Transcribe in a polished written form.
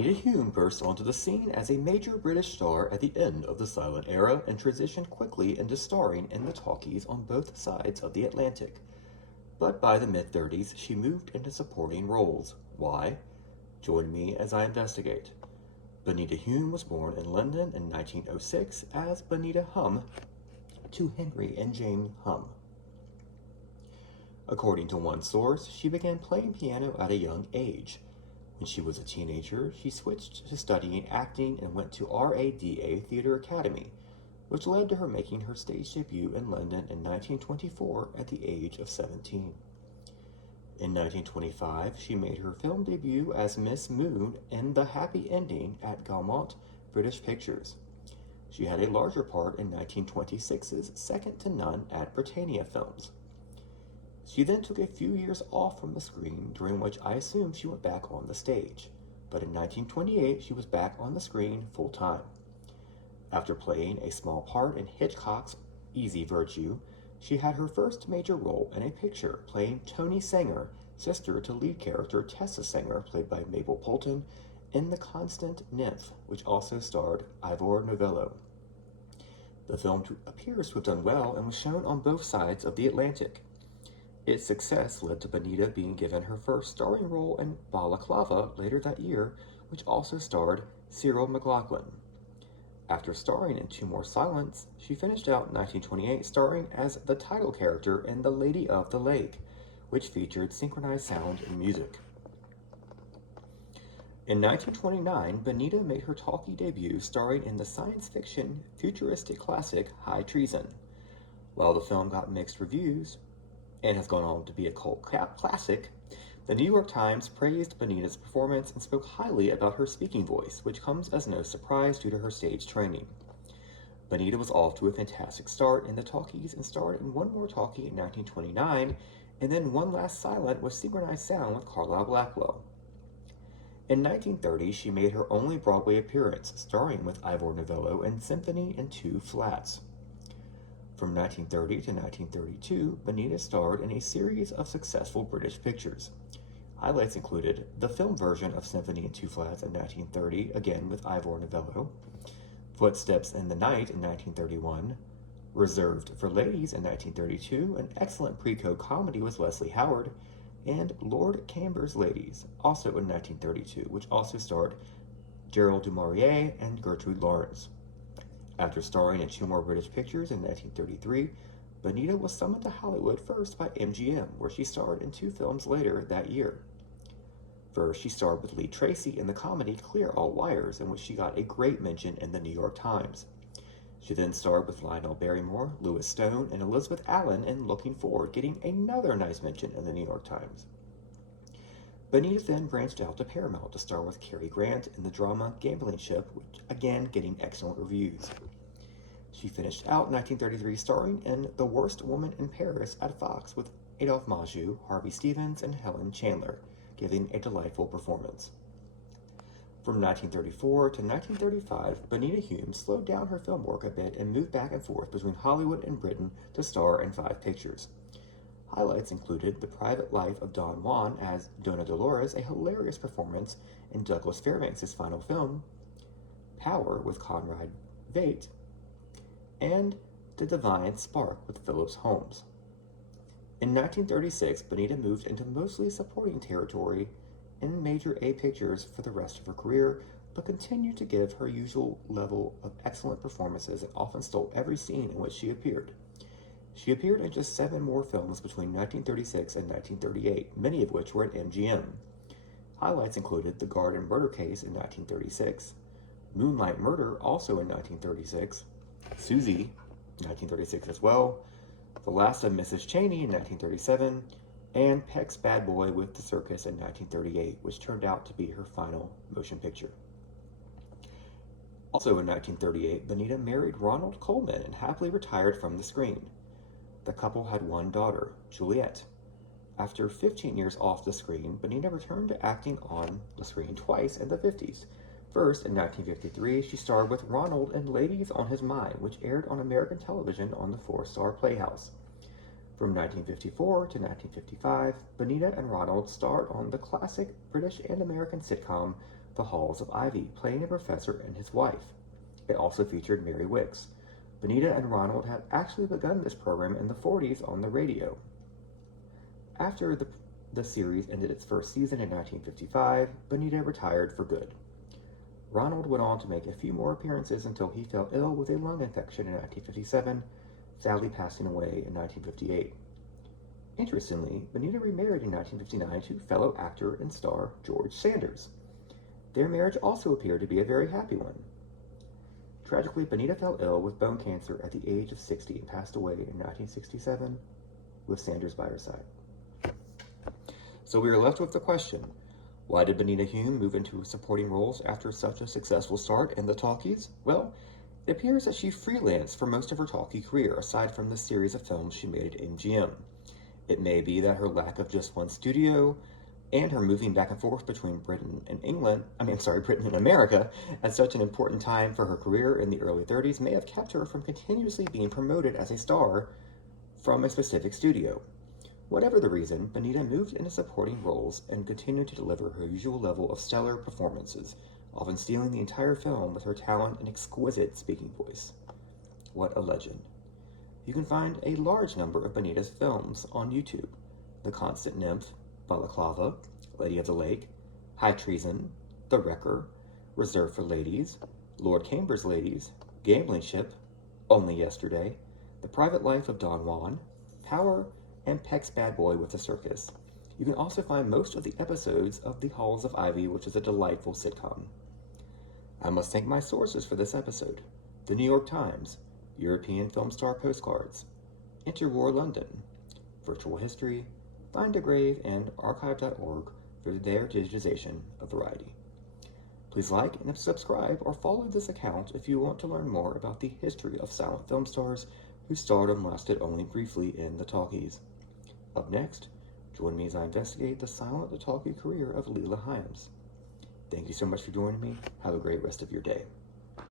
Benita Hume burst onto the scene as a major British star at the end of the silent era and transitioned quickly into starring in the talkies on both sides of the Atlantic. But by the mid-30s, she moved into supporting roles. Why? Join me as I investigate. Benita Hume was born in London in 1906 as Benita Hume to Henry and Jane Hume. According to one source, she began playing piano at a young age. When she was a teenager, she switched to studying acting and went to RADA Theatre Academy, which led to her making her stage debut in London in 1924 at the age of 17. In 1925, she made her film debut as Miss Moon in The Happy Ending at Gaumont British Pictures. She had a larger part in 1926's Second to None at Britannia Films. She then took a few years off from the screen, during which I assume she went back on the stage. But in 1928, she was back on the screen full-time. After playing a small part in Hitchcock's Easy Virtue, she had her first major role in a picture, playing Toni Sanger, sister to lead character Tessa Sanger, played by Mabel Poulton, in The Constant Nymph, which also starred Ivor Novello. The film appears to have done well and was shown on both sides of the Atlantic. Its success led to Benita being given her first starring role in Balaclava later that year, which also starred Cyril McLachlan. After starring in Two More Silents, she finished out in 1928 starring as the title character in The Lady of the Lake, which featured synchronized sound and music. In 1929, Benita made her talkie debut starring in the science fiction futuristic classic High Treason. While the film got mixed reviews, and has gone on to be a cult classic, the New York Times praised Benita's performance and spoke highly about her speaking voice, which comes as no surprise due to her stage training. Benita was off to a fantastic start in the talkies and starred in one more talkie in 1929, and then One Last Silent with synchronized sound with Carlisle Blackwell. In 1930, she made her only Broadway appearance, starring with Ivor Novello in Symphony in Two Flats. From 1930 to 1932, Benita starred in a series of successful British pictures. Highlights included the film version of Symphony in Two Flats in 1930, again with Ivor Novello, Footsteps in the Night in 1931, Reserved for Ladies in 1932, an excellent pre-code comedy with Leslie Howard, and Lord Camber's Ladies, also in 1932, which also starred Gerald du Maurier and Gertrude Lawrence. After starring in two more British pictures in 1933, Benita was summoned to Hollywood first by MGM, where she starred in two films later that year. First, she starred with Lee Tracy in the comedy Clear All Wires, in which she got a great mention in the New York Times. She then starred with Lionel Barrymore, Louis Stone, and Elizabeth Allen in Looking Forward, getting another nice mention in the New York Times. Benita then branched out to Paramount to star with Cary Grant in the drama Gambling Ship, which again getting excellent reviews. She finished out in 1933 starring in The Worst Woman in Paris at Fox with Adolphe Menjou, Harvey Stevens, and Helen Chandler, giving a delightful performance. From 1934 to 1935, Benita Hume slowed down her film work a bit and moved back and forth between Hollywood and Britain to star in 5 pictures. Highlights included The Private Life of Don Juan as Dona Dolores, a hilarious performance in Douglas Fairbanks' final film, Power with Conrad Veidt, and The Divine Spark with Phillips Holmes. In 1936, Benita moved into mostly supporting territory in major A pictures for the rest of her career, but continued to give her usual level of excellent performances and often stole every scene in which she appeared. She appeared in just 7 more films between 1936 and 1938, many of which were at MGM. Highlights included The Garden Murder Case in 1936, Moonlight Murder also in 1936, Susie, 1936 as well, The Last of Mrs. Cheney in 1937, and Peck's Bad Boy with the Circus in 1938, which turned out to be her final motion picture. Also in 1938, Benita married Ronald Colman and happily retired from the screen. The couple had one daughter, Juliet. After 15 years off the screen, Benita returned to acting on the screen twice in the 50s. First, in 1953, she starred with Ronald in Ladies on His Mind, which aired on American television on the 4-Star Playhouse. From 1954 to 1955, Benita and Ronald starred on the classic British and American sitcom The The Halls of Ivy, playing a professor and his wife. It also featured Mary Wicks. Benita and Ronald had actually begun this program in the 40s on the radio. After the series ended its first season in 1955, Benita retired for good. Ronald went on to make a few more appearances until he fell ill with a lung infection in 1957, sadly passing away in 1958. Interestingly, Benita remarried in 1959 to fellow actor and star George Sanders. Their marriage also appeared to be a very happy one. Tragically, Benita fell ill with bone cancer at the age of 60 and passed away in 1967 with Sanders by her side. So we are left with the question, why did Benita Hume move into supporting roles after such a successful start in the Talkies? Well, it appears that she freelanced for most of her Talkie career, aside from the series of films she made at MGM. It may be that her lack of just one studio and her moving back and forth between Britain and America at such an important time for her career in the early 30s may have kept her from continuously being promoted as a star from a specific studio. Whatever the reason, Benita moved into supporting roles and continued to deliver her usual level of stellar performances, often stealing the entire film with her talent and exquisite speaking voice. What a legend. You can find a large number of Benita's films on YouTube: The Constant Nymph, Balaclava, Lady of the Lake, High Treason, The Wrecker, Reserved for Ladies, Lord Cambers Ladies, Gambling Ship, Only Yesterday, The Private Life of Don Juan, Power, and Peck's Bad Boy with the Circus. You can also find most of the episodes of The Halls of Ivy, which is a delightful sitcom. I must thank my sources for this episode: The New York Times, European Film Star Postcards, Interwar London, Virtual History, Find a Grave, and archive.org for their digitization of variety. Please like and subscribe or follow this account if you want to learn more about the history of silent film stars whose stardom lasted only briefly in the Talkies. Up next, join me as I investigate the silent Talkie career of Leela Hyams. Thank you so much for joining me. Have a great rest of your day.